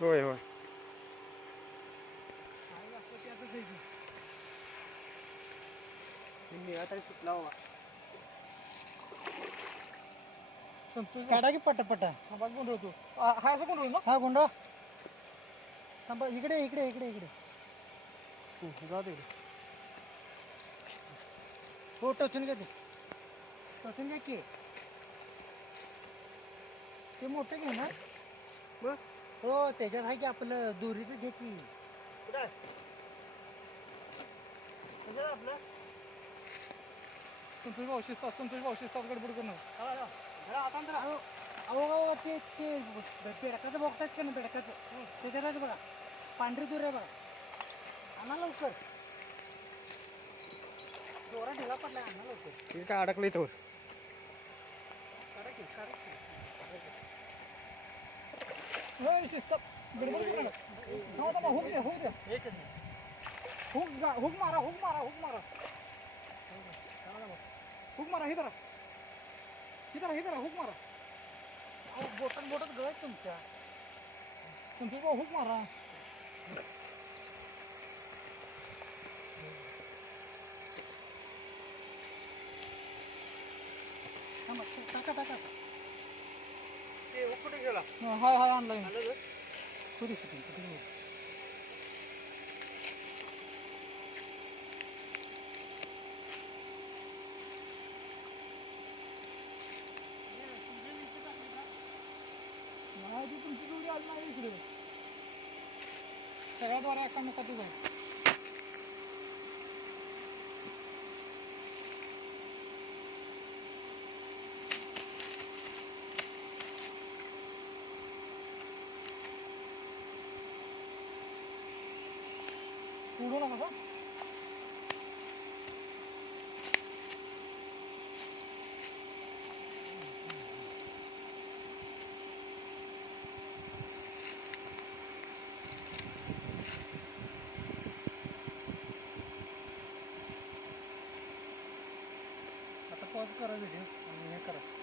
होय होय. काढा की पट पट थांबा कोण होतो. हा असं कोण ना? हा गुंड. थांबा इकडे इकडे इकडे इकडे. जाऊ दे हो टोचून घे ते. टोचून घे की. ते मोठं घे ना. हो त्याच्यात आहे की आपलं दोरीचं घे की आपलं? संतोष भाऊ शिस्तात संतोष भाऊ शिस्तात गडबड करणार अहो अहो, अहो ते ते बेडकाचं बॉक्स आहेत का ना बेडकाचं? त्याच्यात आहे बघा. पांढरी दोरी आहे बघा. आणा लवकर. दोरा ढिला पडलाय आणा लवकर. ते काय अडकलं इथं काढा की काढा की. होय शिस्तात गडबड करणार थांबा थांबा हुक द्या हुक द्या हुक गा हुक मारा हुक मारा हुक मारा हुक मारा हे धरा हे धरा हे धरा हुक मारा अहो बोटन बोटत गळ आहेत तुमच्या संतोष भाऊ हुक मारा थांबा, टाका टाका हाय हाय ऑनलाईन पुरी शूटिंग शूटिंग नाही ती तुमची जोडी आज नाही इकडे सगळ्याद्वारे एकामेकातच आहे उडू नका सर आता पॉज करा व्हिडिओ